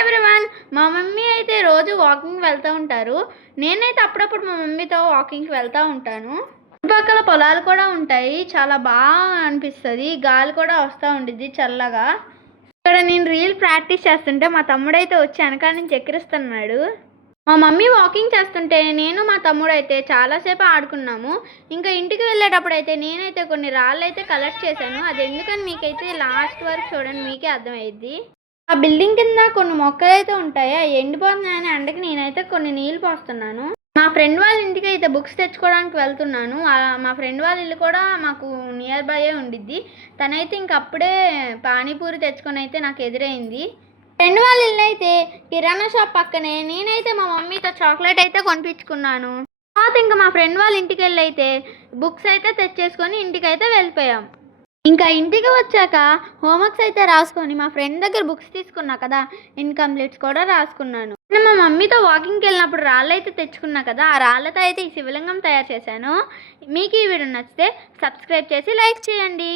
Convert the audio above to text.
Everyone. మా mummy అయితే రోజు వాకింగ్ వెళ్తూ ఉంటారు. నేనైతే అప్పుడప్పుడు మా మమ్మీతో వాకింగ్కి వెళ్తూ ఉంటాను. చుట్టుపక్కల పొలాలు కూడా ఉంటాయి. చాలా బాగా అనిపిస్తుంది. గాలి కూడా వస్తూ ఉండిద్ది చల్లగా. ఇక్కడ నేను రీల్ ప్రాక్టీస్ చేస్తుంటే మా తమ్ముడైతే వచ్చి వెనకాల నుంచి ఎక్కిరిస్తున్నాడు. మా మమ్మీ వాకింగ్ చేస్తుంటే నేను మా తమ్ముడు అయితే చాలాసేపు ఆడుకున్నాము. ఇంకా ఇంటికి వెళ్ళేటప్పుడు అయితే నేనైతే కొన్ని రాళ్ళు అయితే కలెక్ట్ చేశాను. అది ఎందుకని మీకైతే లాస్ట్ వరకు చూడండి, మీకే అర్థమైద్ది. ఆ బిల్డింగ్ కింద కొన్ని మొక్కలు అయితే ఉంటాయి. అవి ఎండిపోతున్నాయని ఎండకి నేనైతే కొన్ని నీళ్ళు పోస్తున్నాను. మా ఫ్రెండ్ వాళ్ళ ఇంటికి అయితే బుక్స్ తెచ్చుకోవడానికి వెళ్తున్నాను. మా ఫ్రెండ్ వాళ్ళ ఇల్లు కూడా మాకు నియర్ బై ఉండిద్ది. తనైతే ఇంకప్పుడే పానీపూరి తెచ్చుకొని అయితే నాకు ఎదురైంది. ఫ్రెండ్ వాళ్ళ ఇల్లు అయితే కిరాణా షాప్ పక్కనే. నేనైతే మా మమ్మీతో చాక్లెట్ అయితే కొనిపించుకున్నాను. తర్వాత ఇంకా మా ఫ్రెండ్ వాళ్ళ ఇంటికి వెళ్ళి అయితే బుక్స్ అయితే తెచ్చేసుకొని ఇంటికైతే వెళ్ళిపోయాం. ఇంకా ఇంటికి వచ్చాక హోంవర్క్స్ అయితే రాసుకొని మా ఫ్రెండ్ దగ్గర బుక్స్ తీసుకున్నా కదా, ఇన్కంప్లీట్స్ కూడా రాసుకున్నాను. నేను మా మమ్మీతో వాకింగ్కి వెళ్ళినప్పుడు రాళ్ళు అయితే తెచ్చుకున్నా కదా, ఆ రాళ్ళతో అయితే ఈ శివలింగం తయారు చేశాను. మీకు ఈ వీడియో నచ్చితే సబ్స్క్రైబ్ చేసి లైక్ చేయండి.